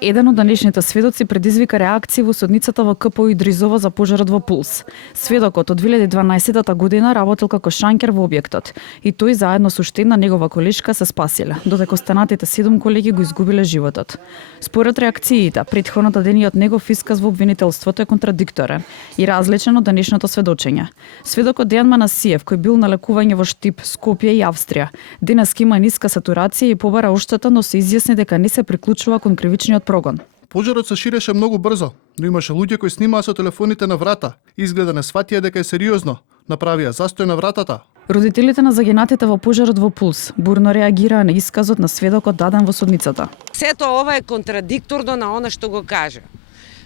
Еден од денешните сведоци предизвика реакции во судницата во КПУ Идризово за пожарот во Пулс. Сведокот од 2012 година работел како шанкер во објектот и тој заедно со уште една негова колешка се спасиле, додека останатите 7 колеги го изгубиле животот. Според реакциите, претходната дениот негов исказ во обвинителството е контрадикторен и различен од денешното сведочење. Сведокот Дејан Манасиев, кој бил на лекување во Штип, Скопје и Австрија, денеска има ниска сатурација и побара уштета, но се изјасни дека не се приклучува кон кривичниот прогон. Пожарот се ширеше многу брзо, но имаше луѓе кои снимаа со телефоните на врата. Изгледа не сватија дека е сериозно. Направија застој на вратата. Родителите на загинатите во пожарот во Пулс бурно реагираа на исказот на сведокот даден во судницата. Сето ова е контрадикторно на она што го кажа.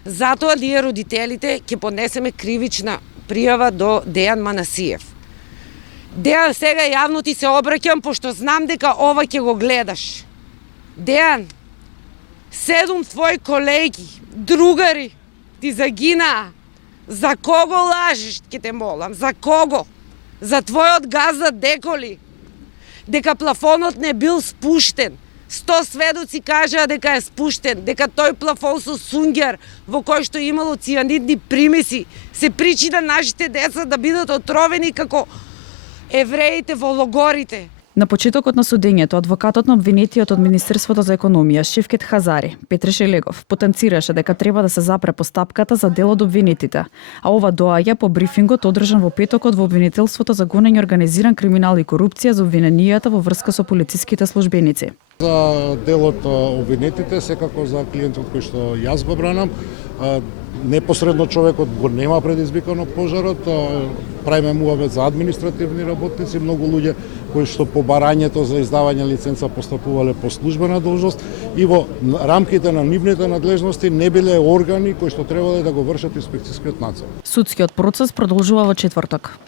Затоа ние родителите ќе поднесеме кривична пријава до Дејан Манасиев. Дејан, сега јавно ти се обраќам, пошто знам дека ова ќе го гледаш. Дејан, 7 твои колеги, другари, ти загинаа. За кого лажиш, ќе те молам? За кого? За твојот газда Деколи. Дека плафонот не бил спуштен. 100 сведоци кажаа дека е спуштен, дека тој плафон со сунгер во кој што имало цианидни примеси се причина нашите деца да бидат отровени како евреите во логорите. На почетокот на судењето, адвокатот на обвинетиот од Министерството за економија, Шевкет Хазари, Петре Шелегов, потенцираше дека треба да се запре постапката за дел од обвинетите, а ова доаѓа по брифингот одржан во петокот во обвинителството за гонење организиран криминал и корупција за обвиненијата во врска со полициските службеници. За делот обвинетите, секако за клиентот кој што јас го бранам, непосредно човекот го нема предизвикано пожарот, правиме муавет за административни работници, многу луѓе кои што по барањето за издавање лиценца постапувале по службена должност и во рамките на нивните надлежности не биле органи кои што требале да го вршат инспекцијскиот надзор. Судскиот процес продолжува во четврток.